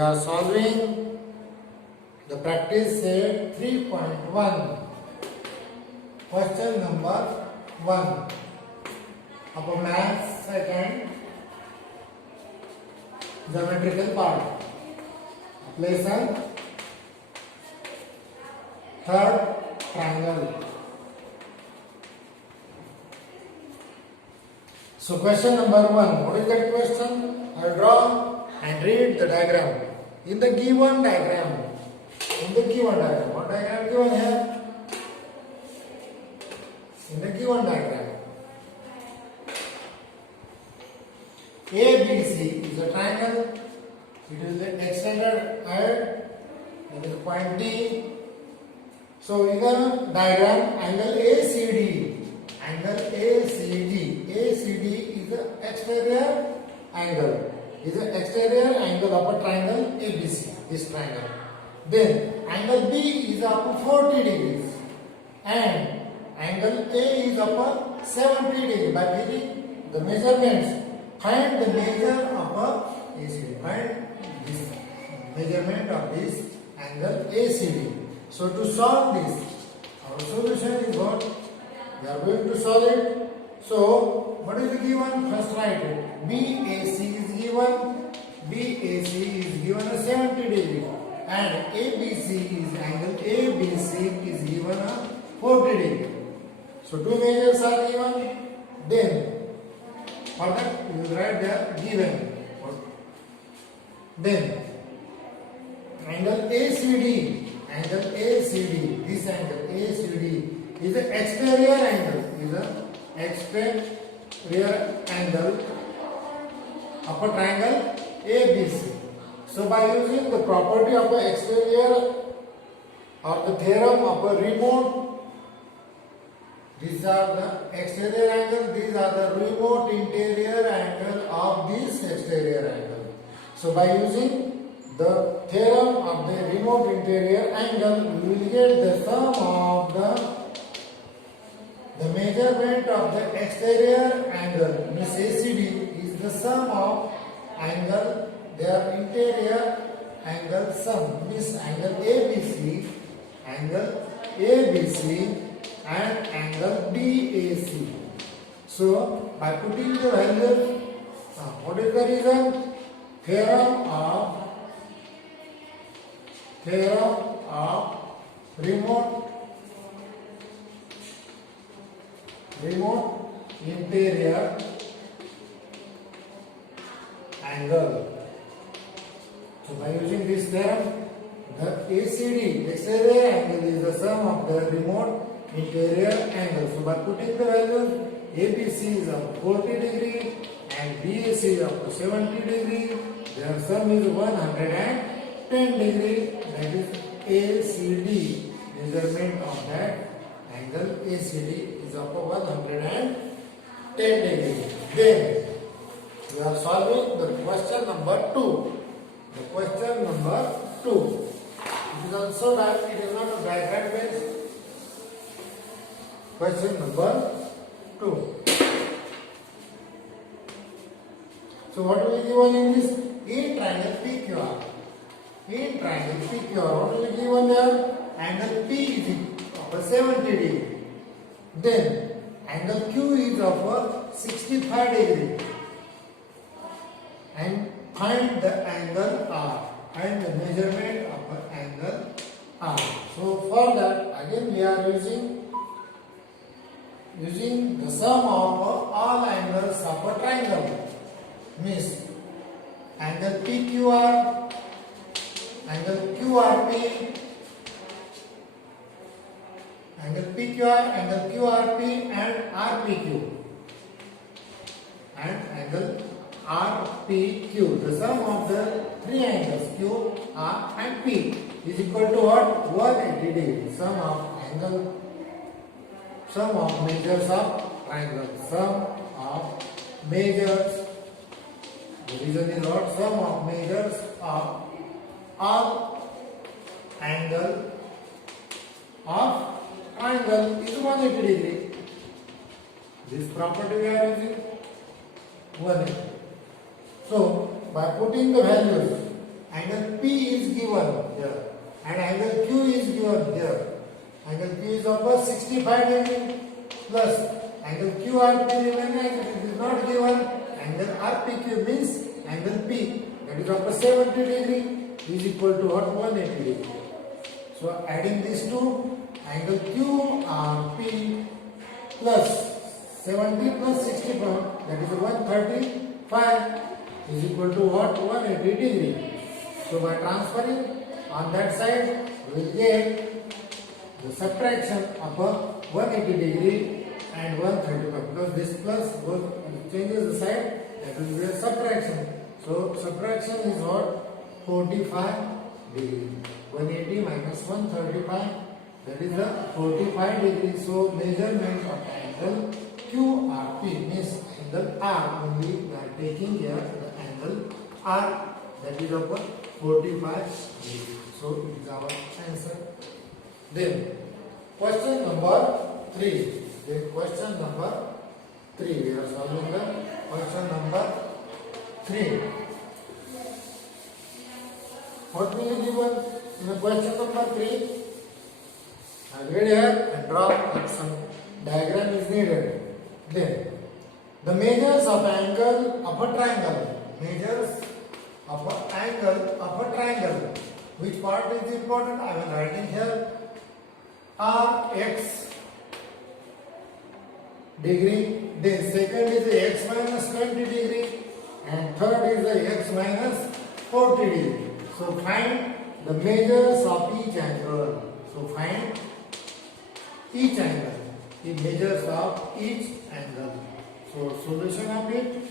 We are solving the practice set 3.1. Question number 1 of a math second geometrical part. Lesson third triangle. So question number 1. What is that question? I will draw and read the diagram. In the given diagram, what diagram given here? In the given diagram, ABC is a triangle. It is the extended head, that is point D. So in the diagram, angle ACD is the exterior angle. Is the exterior angle of a triangle ABC, this triangle. Then angle B is up 40 degrees and angle A is up 70 degrees. By giving the measurements, find the measure of a ACD. Find this measurement of this angle ACD. So to solve this, our solution is what? We are going to solve it. So what is given? First write it. BAC is given. BAC is given a 70 degree and ABC is angle ABC is given a 40 degree. So two measures are given. Then for that you will write the given. Then angle ACD. This angle ACD is the exterior angle. Exterior angle of a triangle ABC. So by using the property of the exterior or the theorem of a remote, these are the exterior angle, these are the remote interior angle of this exterior angle. So by using the theorem of the remote interior angle, we will get the sum of the measurement of the exterior angle, means ACD, is the sum of angle, their interior angle sum, means angle ABC and angle BAC. So by putting the value, what is the reason? Theorem of remote interior angle. So by using this theorem, the ACD, exterior angle, is the sum of the remote interior angle. So by putting the values, ABC is of 40 degree and BAC is of 70 degree, their sum is 110 degree. That is ACD. Measurement of that angle ACD is of 110 degree. Then we are solving the question number 2. The question number 2. It is also that it is not a diagram based. Question number 2. So what will be given in this? In triangle PQR. What will be given there? Angle P is of 70 degree. Then angle Q is of 65 degree. And find the angle R. Find the measurement of angle R. So for that, again we are using the sum of all angles of a triangle. Means angle PQR, angle QRP, angle PQR, angle QRP and RPQ and angle RPQ. The sum of the three angles Q, R and P is equal to what? 180 degree. Sum of measures of triangle. Sum of measures. The reason is what? Sum of measures of all angle of triangle is 180 degree. This property we are using 180. So by putting the values Angle P is given here and angle Q is given here. Angle Q is of 65 degree plus angle QRP remaining, it is not given. Angle RPQ means angle P, that is of 70 degree, is equal to what? 180 degree. So adding these two, angle QRP plus 70 plus 65, that is 135, is equal to what? 180 degree. So by transferring on that side, we will get the subtraction of a 180 degree and 135, because this plus goes changes the side, that will be a subtraction. So subtraction is what? 45 degree. 180 minus 135, that is a 45 degree. So measurement of angle QRP means angle R only. We are taking here the angle R, that is of 45 degree. So it is our answer. Then question number 3. Then question number 3. We are solving the question number 3. What will be given in the question number 3? I will read here and draw some diagram is needed. Then the measures of angle of a triangle. Measures of an angle of a triangle. Which part is important? I am writing here. Rx degree. Then second is the x minus 20 degree. And third is the x minus 40 degree. So find the measures of each angle. So find each angle. The measures of each angle. So solution of it.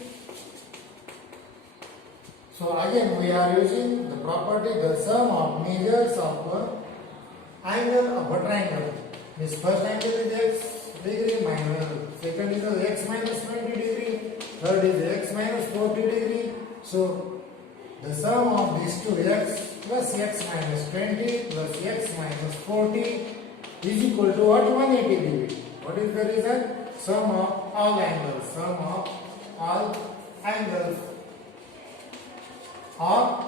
So again we are using the property the sum of measures of angle of a triangle. This first angle is x degree minus, second is x minus 20 degree, third is x minus 40 degree. So the sum of these two, x plus x minus 20 plus x minus 40, is equal to what? 180 degree. What is the result? Sum of all angles. Sum of all angles of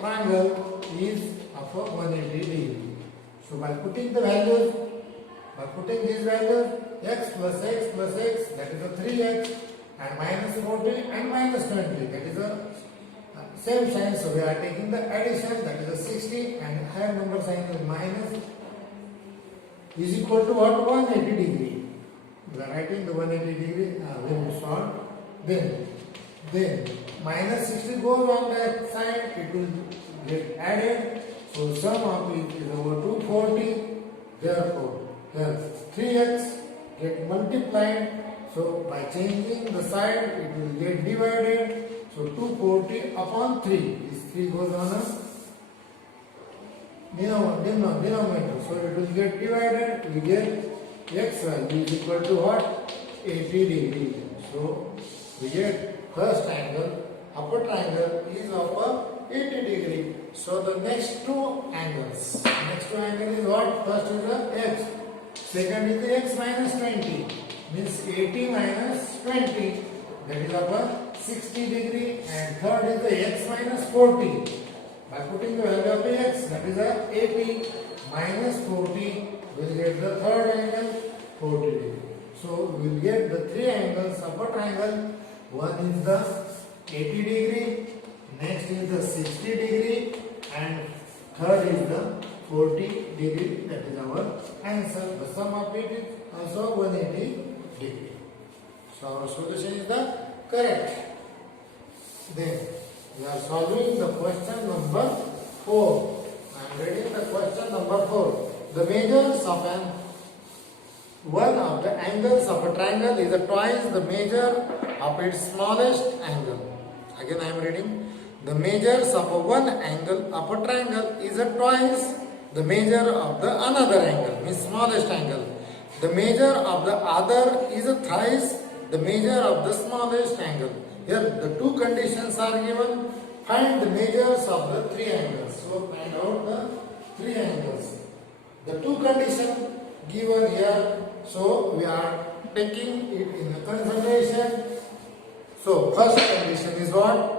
triangle is of 180 degree. So by putting the values, by putting these values, x, that is a 3x, and minus 40 and minus 20, that is a same sign. So we are taking the addition, that is a 60, and higher number sign is minus, is equal to what? 180 degree. We are writing the 180 degree when we solve. Then minus 60 goes on that side, it will get added. So sum of it is over 240. Therefore, the 3x get multiplied. So by changing the side, it will get divided. So 240 upon 3. This 3 goes on a denominator. So it will get divided. We get x value is equal to what? 80 degree. So we get first angle, upper triangle is of 80 degree. So the next two angles. Next two angle is what? First is the x. Second is the x minus 20. Means 80 minus 20. That is of 60 degree. And third is the x minus 40. By putting the value of x, that is 80 minus 40, we will get the third angle 40 degree. So we will get the three angles of a triangle. One is the 80 degree, next is the 60 degree, and third is the 40 degree. That is our answer. The sum of it is also 180 degree. So our solution is the correct. Then we are solving the question number 4. I am reading the question number 4. The measures of one of the angles of a triangle is twice the measure of its smallest angle. Again I am reading. The measures of one angle of a triangle is twice the measure of the another angle, means smallest angle. The measure of the other is thrice the measure of the smallest angle. Here the two conditions are given. Find the measures of the three angles. So find out the three angles. The two conditions given here. So we are taking it in consideration. So first condition is what?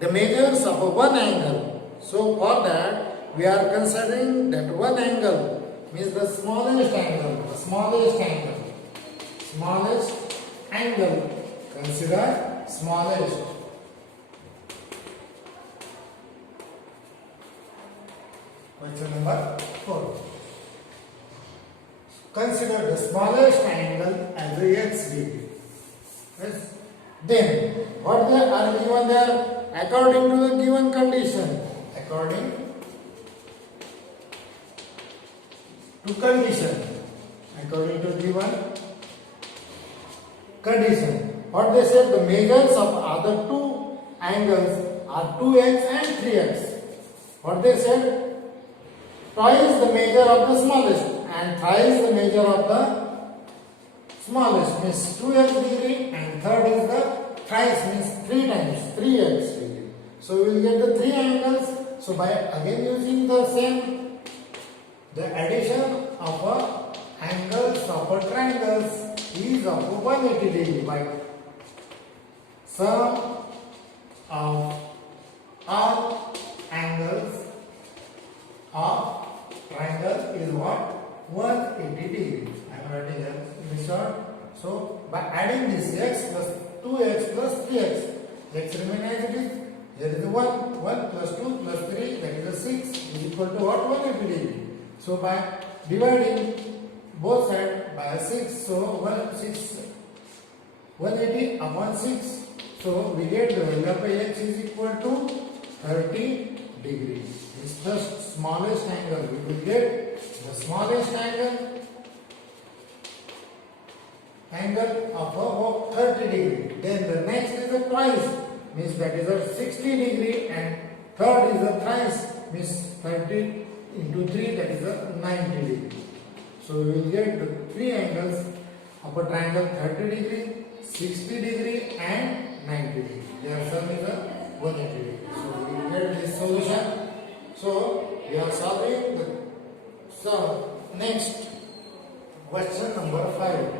the measures of one angle. So for that we are considering that one angle means the smallest angle, smallest angle. Consider smallest. Question number 4. Consider the smallest angle as the x degree. Yes. Then, what they are given there? According to the given condition. According to given condition. What they said, the measures of other two angles are 2x and 3x. What they said? Twice the measure of the smallest and thrice the measure of the smallest means 2x degree, and third is the thrice means 3 times 3x degree. So we will get the three angles. So by again using the same, the addition of angles of triangles is of 180 degree by sum of all angles of triangle is what? 180 degree. I am writing here in short. So by adding this x plus 2x plus 3x, x remain as it is. Here is 1 plus 2 plus 3, that is a 6 is equal to what? 180 degree. So by dividing both sides by 6, so 180 upon 6. So we get the value of x is equal to 30 degree. This is the smallest angle. We will get the smallest angle of 30 degree. Then the next is the twice, means that is a 60 degree, and third is the thrice, means 30 into 3, that is a 90 degree. So we will get the three angles of a triangle: 30 degree, 60 degree and 90 degree. Their sum is a 180 degree. So we will get this solution. So we are solving the next question number 5.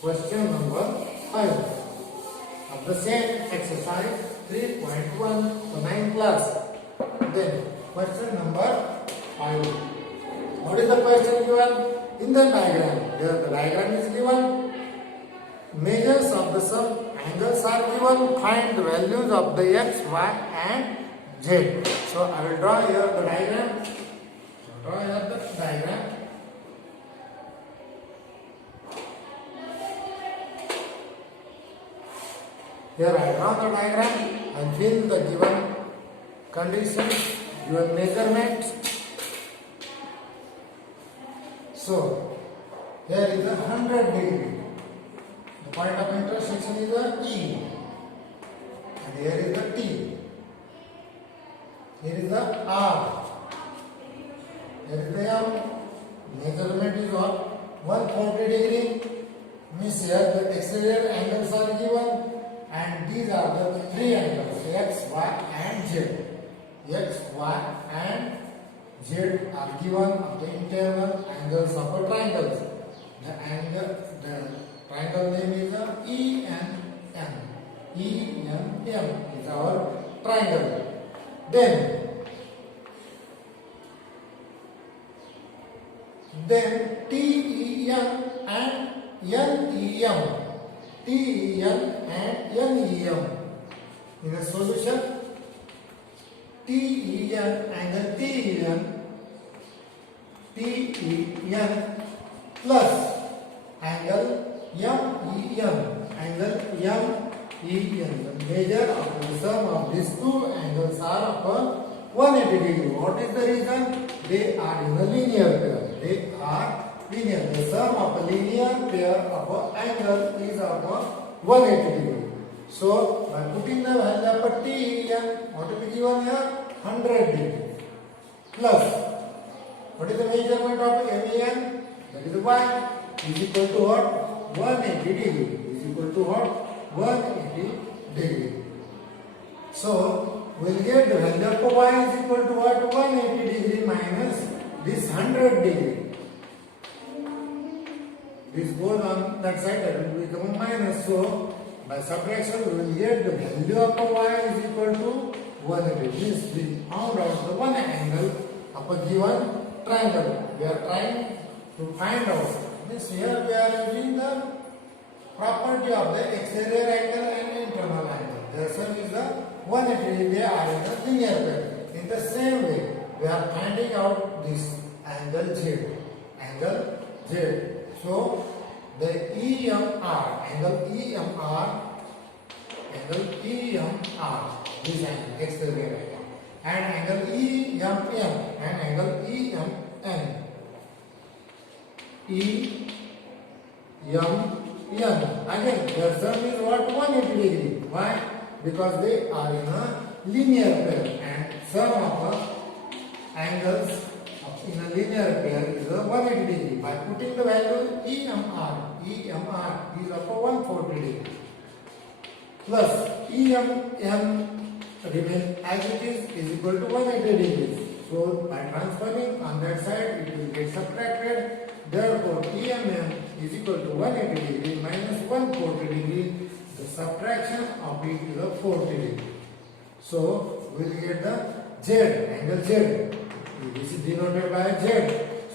Question number 5 of the same exercise 3.1 for 9th class. Then question number 5. What is the question given? In the diagram, here the diagram is given. Measures of the sum angles are given. Find the values of the x, y and z. So I will draw here the diagram. So draw here the diagram. Here I draw the diagram and fill the given conditions, given measurements. So here is a 100 degree. The point of intersection is a E, and here is the T. Here is the R. Here is the M. Measurement is what? 140 degree. Means here the exterior angles are given, and these are the three angles: x, y, and z. X, y, and z are given of the internal angles of a triangle. The triangle name is ENM. ENM is our triangle. Then TEN and NEM. TEN and NEM. In the solution, TEN angle TEN plus angle MEM angle MEM. The measure of the sum of these two angles are of 180 degree. What is the reason? They are in a linear pair. They are linear. The sum of a linear pair of an angle is of 180 degree. So by putting the value of TEN, what will be given here? 100 degree. Plus, what is the measurement of MEN? That is y is equal to what? 180 degree. Is equal to what? 180 degree. So we will get the value of y is equal to what? 180 degree minus this 100 degree. This goes on that side, that will become a minus. So by subtraction we will get the value of y is equal to 180 means we found out the one angle of a given triangle. We are trying to find out. Means here we are using the property of the exterior angle and internal angle. This one is the 180 they are in the linear pair. In the same way, we are finding out this angle Z. Angle Z. So the EMR, angle EMR, this angle, exterior angle, and angle EMM and angle EMN. EMN. Again, their sum is what? 180 degree. Why? Because they are in a linear pair, and sum of the angles in a linear pair is a 180 degree. By putting the value EMR is of a 140 degree. Plus EMM remains as it is equal to 180 degrees. So by transferring on that side, it will get subtracted. Therefore, EMM is equal to 180 degree minus 140 degree. The subtraction of it is a 40 degree. So we will get the Z, angle Z. This is denoted by Z.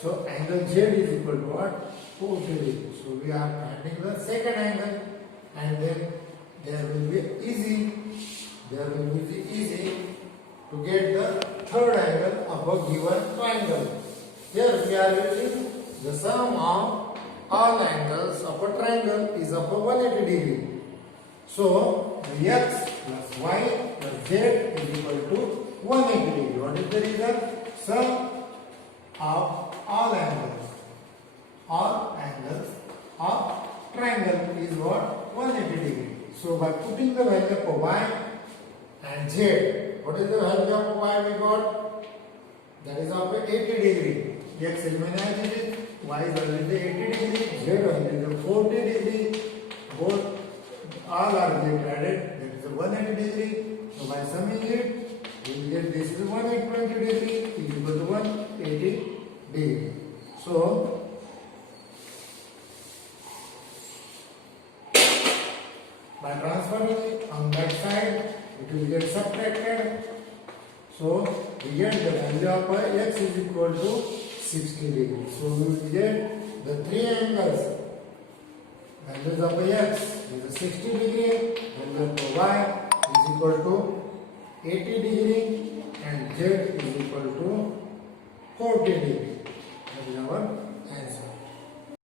So angle Z is equal to what? 40 degree. So we are finding the second angle, and then there will be easy to get the third angle of a given triangle. Here we are using the sum of all angles of a triangle is of a 180 degree. So the x plus y plus z is equal to 180 degree. What is the result? Sum of all angles of triangle is what? 180 degree. So by putting the value of y and z, what is the value of y we got? That is of 80 degree. X remains as it is, y is already 80 degree, z already 40 degree. Both all are get added, that is 180 degree. So by summing it, we will get this is 120 degree is equal to 180 degree. So by transferring it on that side, it will get subtracted. So we get the value of x is equal to 60 degree. So we will get the three angles. Values of x is 60 degree, value of y is equal to 80 degree, and z is equal to 40 degree. That is our